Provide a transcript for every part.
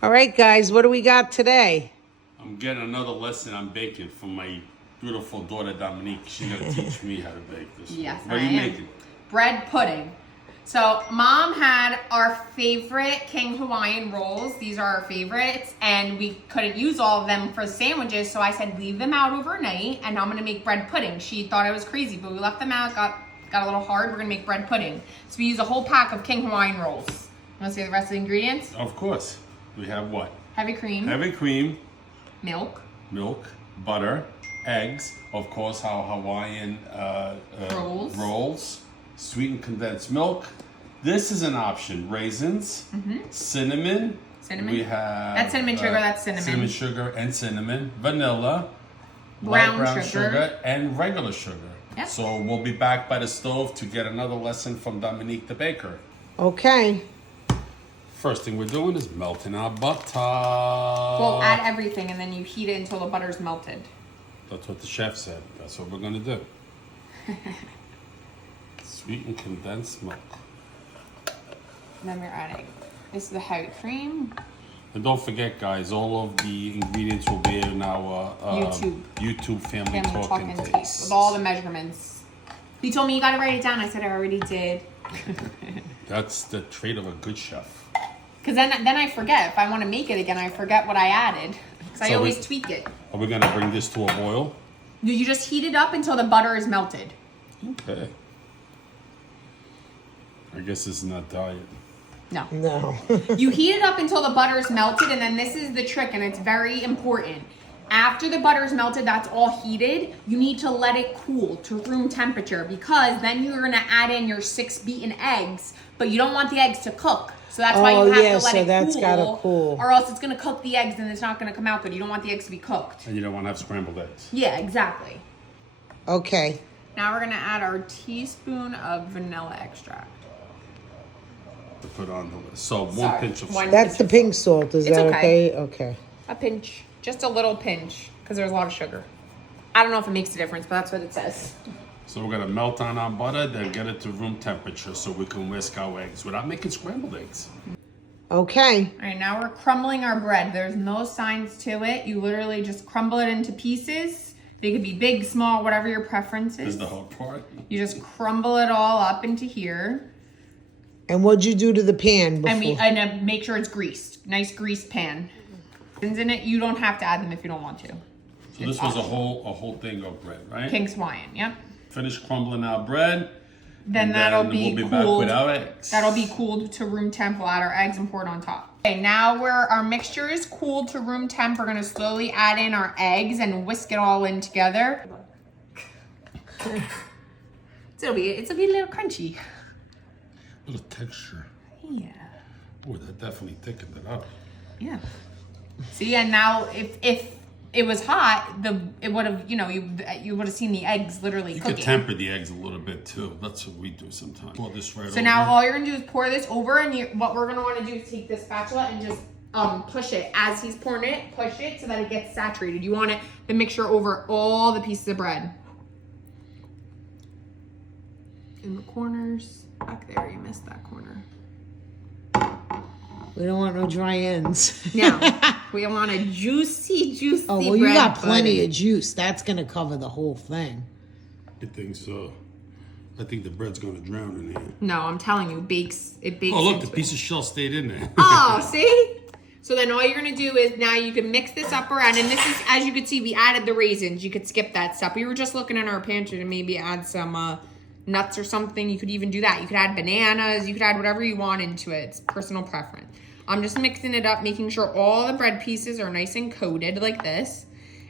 All right, guys, what do we got today? I'm getting another lesson on baking from my beautiful daughter Dominique. She's gonna teach me how to bake this. Yes, What are you making? Bread pudding. So Mom had our favorite King Hawaiian rolls. These are our favorites, and we couldn't use all of them for sandwiches, so I said leave them out overnight, and I'm gonna make bread pudding. She thought I was crazy, but we left them out, got a little hard. We're gonna make bread pudding. So we use a whole pack of King Hawaiian rolls. Want to see the rest of the ingredients? Of course. We have what? Heavy cream. Heavy cream, Milk. butter, eggs, of course, our Hawaiian rolls, sweetened condensed milk. This is an option. Raisins, cinnamon. We have that's cinnamon sugar. That's cinnamon. Cinnamon sugar and cinnamon, vanilla, brown sugar, and regular sugar. Yep. So we'll be back by the stove to get another lesson from Dominique the baker. Okay. First thing we're doing is melting our butter. Well, add everything and then you heat it until the butter's melted. That's what the chef said. That's what we're gonna do. Sweetened condensed milk. And then we're adding, this is the heavy cream. And don't forget, guys, all of the ingredients will be in our YouTube family talking tapes with all the measurements. You told me you gotta write it down. I said I already did. That's the trait of a good chef. Because then I forget. If I want to make it again, I forget what I added. Because I always tweak it. Are we gonna bring this to a boil? You just heat it up until the butter is melted. Okay. I guess this is not diet. No. You heat it up until the butter is melted, and then this is the trick, and it's very important. After the butter is melted, that's all heated, you need to let it cool to room temperature, because then you're gonna add in your 6 beaten eggs, but you don't want the eggs to cook. So that's why you have to let it cool. that's gotta cool. Or else it's gonna cook the eggs and it's not gonna come out good. You don't want the eggs to be cooked. And you don't want to have scrambled eggs. Yeah, exactly. Okay. Now we're gonna add our teaspoon of vanilla extract. To put on the list. So one pinch of salt. That's the pink salt. Is that okay? Okay. A pinch. Just a little pinch, because there's a lot of sugar. I don't know if it makes a difference, but that's what it says. So we're gonna melt on our butter, then get it to room temperature so we can whisk our eggs without making scrambled eggs. Okay. All right, now we're crumbling our bread. There's no signs to it. You literally just crumble it into pieces. They could be big, small, whatever your preference is. This is the hard part. You just crumble it all up into here. And what'd you do to the pan before? And make sure it's greased. Nice greased pan. In it, you don't have to add them if you don't want to. So this was a whole thing of bread, right? King's Hawaiian, yep. Finish crumbling our bread. Then that'll be we'll be cooled. back with our eggs. That'll be cooled to room temp. We'll add our eggs and pour it on top. Okay, now our mixture is cooled to room temp. We're gonna slowly add in our eggs and whisk it all in together. It'll be a little crunchy. A little texture. Yeah. Oh, that definitely thickened it up. Yeah. See, and now if it was hot, it would have, you would have seen the eggs literally cooking. You could temper the eggs a little bit too. That's what we do sometimes. Pour this right over. So now all you're gonna do is pour this over, and what we're gonna want to do is take this spatula and just push it as he's pouring it. Push it so that it gets saturated. You want the mixture over all the pieces of bread. In the corners, back there, you missed that corner. We don't want no dry ends. Now, we want a juicy Oh, well, bread you got plenty pudding. of juice. That's going to cover the whole thing. I think so. I think the bread's going to drown in here. No, I'm telling you, it bakes. Oh, look, the piece of shell stayed in there. Oh, see? So then all you're going to do is now you can mix this up around. And this is, as you can see, we added the raisins. You could skip that step. We were just looking in our pantry to maybe add some nuts or something. You could even do that. You could add bananas. You could add whatever you want into it. It's personal preference. I'm just mixing it up, making sure all the bread pieces are nice and coated like this.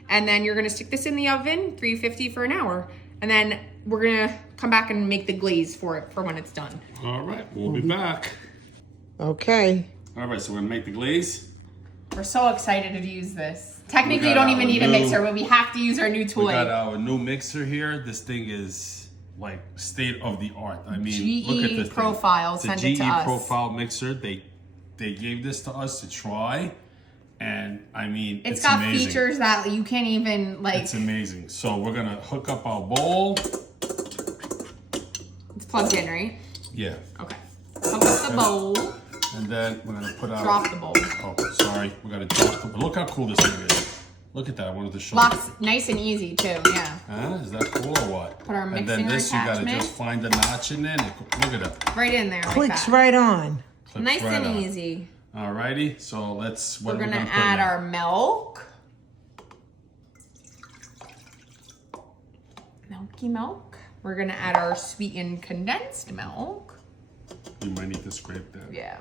And then you're gonna stick this in the oven, 350 for an hour. And then we're gonna come back and make the glaze for it for when it's done. All right, we'll be back. Okay. All right, so we're gonna make the glaze. We're so excited to use this. Technically, you don't even need a mixer, but we have to use our new toy. We got our new mixer here. This thing is like state of the art. I mean, look at this Profile, thing. send it to us. GE Profile mixer. They gave this to us to try, and I mean, it's got amazing. features that you can't even like. It's amazing. So we're gonna hook up our bowl. It's plugged in, right? Yeah. Okay. Hook up the bowl. And then we're gonna put our. Drop the bowl. Oh, sorry. way. We got to just, but look how cool this thing is. Look at that. I wanted to show you. Locks nice and easy too, yeah. Huh? Is that cool or what? Put our and mixing then this, you got to attachment. just find the notch in there. Look at that. Right in there like Clicks that. right on. Clips Nice right and on. easy. Alrighty, so let's, what We're are we gonna gonna put add in there? our milk. Milky milk. We're gonna add our sweetened condensed milk. You might need to scrape that. Yeah.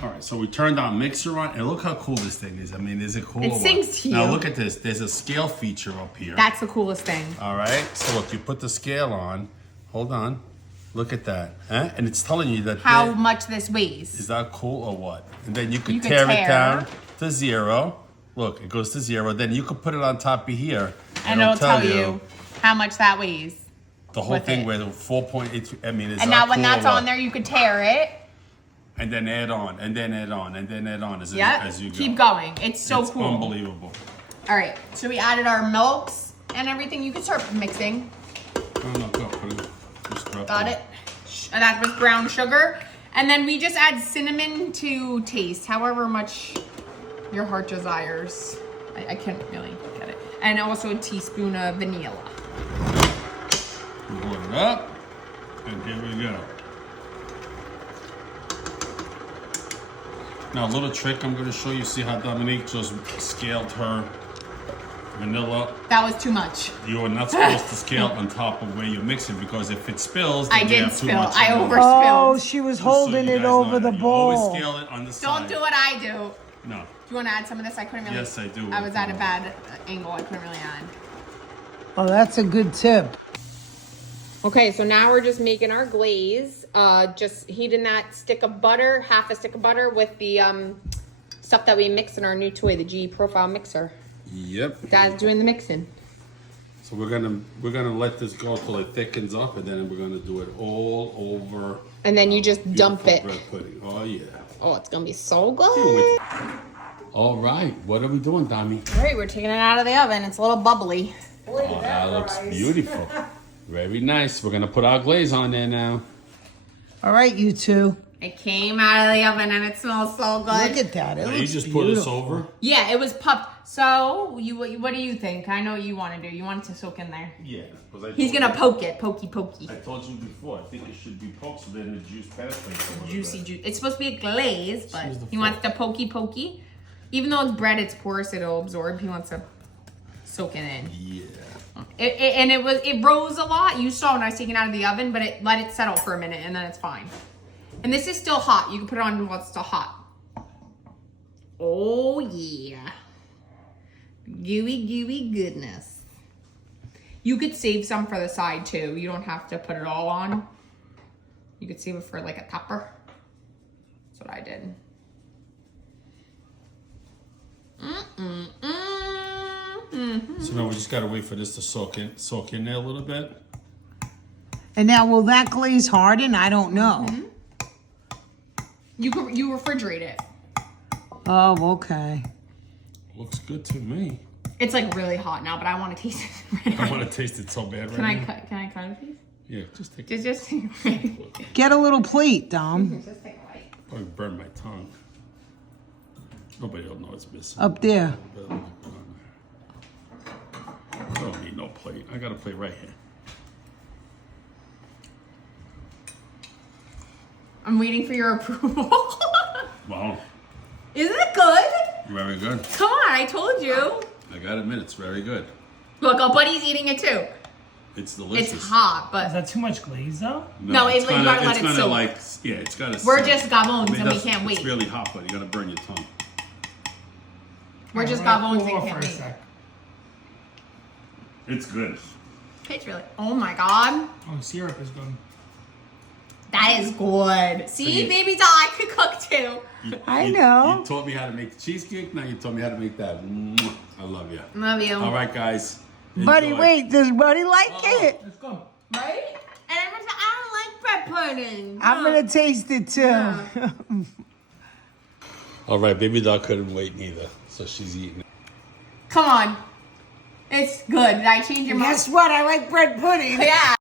All right, so we turned our mixer on, and look how cool this thing is. I mean, is it cool? It or what? sings to Now you. look at this. There's a scale feature up here. That's the coolest thing. All right, so look, you put the scale on. Hold on. Look at that. Huh? And it's telling you that How much this weighs. is that cool or what? And then you could You could tear it tear. down to 0. Look, it goes to 0. Then you could put it on top of here. And it'll tell you how much that weighs. the whole with thing it. with 4.8. I mean, is And that now when cool that's or on what? there, you could tear it. And then add on, and then add on, and then add on as Yep. you go. Keep going. It's so It's cool. unbelievable. All right. So we added our milks and everything. You can start mixing. Oh, no, go. Put it. Just drop Got it. And that was brown sugar. And then we just add cinnamon to taste, however much your heart desires. I can't really get it. And also a teaspoon of vanilla. Roll it up, and here we go. Now, a little trick I'm going to show you. See how Dominique just scaled her vanilla. That was too much. You are not supposed to scale on top of where you're mixing, because if it spills, then I you did have too spill. much I vanilla. overspilled. Oh, she was Just so holding you it guys over know the that. You always bowl. scale it on the side. Don't do what I do. No. Do you want to add some of this? I couldn't really. Yes, I do. I was at a bad angle. I couldn't really add. Oh, that's a good tip. Okay, so now we're just making our glaze. Just heating that stick of butter, half a stick of butter with the stuff that we mix in our new toy, the G Profile mixer. Yep. Dad's doing the mixing. So we're gonna let this go till it thickens up, and then we're gonna do it all over. And then you just dump beautiful it. bread pudding. Oh yeah. Oh, it's gonna be so good. All right, what are we doing, Dami? All right, we're taking it out of the oven. It's a little bubbly. Oh, that looks beautiful. Very nice. We're gonna put our glaze on there now. All right, you two. It came out of the oven and it smells so good. Look at that. It Now, looks you just pour this beautiful. over. Yeah, it was puffed. So, what do you think? I know what you want to do. You want it to soak in there. Yeah. He's gonna poke it, pokey. I told you before. I think it should be poked so then the juice penetrates a little Juicy bit. juice. It's supposed to be a glaze, but Use the he wants to pokey. Even though it's bread, it's porous, it'll absorb. He wants to soak it in. Yeah. It rose a lot. You saw when I was taking it out of the oven, but let it settle for a minute and then it's fine. And this is still hot. You can put it on while it's still hot. Oh yeah. Gooey goodness. You could save some for the side too. You don't have to put it all on. You could save it for like a topper. That's what I did. So now we just gotta wait for this to soak in there a little bit. And now, will that glaze harden? I don't know. You refrigerate it. Oh, okay. Looks good to me. It's like really hot now, but I want to taste it. Right I now. want to taste it so bad right Can I now. cut? Can I cut a piece? Yeah, just take Just Get a little plate, Dom. Just take a bite. Probably burn my tongue. Nobody will know it's missing. Up there. I don't need no plate. I got a plate right here. I'm waiting for your approval. Wow. Isn't it good? Very good. Come on, I told you. I gotta admit, it's very good. Look, our buddy's eating it too. It's delicious. It's hot, Is but that too much glaze though? No, it's you gotta let it's it gonna soak. like, yeah, it's gotta we're soak. just gabons and we that's- can't wait. It's really hot, but you gotta burn your tongue. We're just Alright, gabons cool and off can't for a wait. sec. It's good. It's really. Oh my god, Oh, syrup is good. that is good. See, you- baby doll, I could cook too. I know. You taught me how to make the cheesecake. Now you taught me how to make that. Mwah. I love you. Love you. All right, guys. Buddy, Enjoy. wait. Does Buddy like it? Let's go. Right? And I don't like bread pudding. I'm going to taste it too. All right, baby doll couldn't wait neither, so she's eating it. Come on. It's good. Did I change your mind? Guess what? I like bread pudding. Yeah.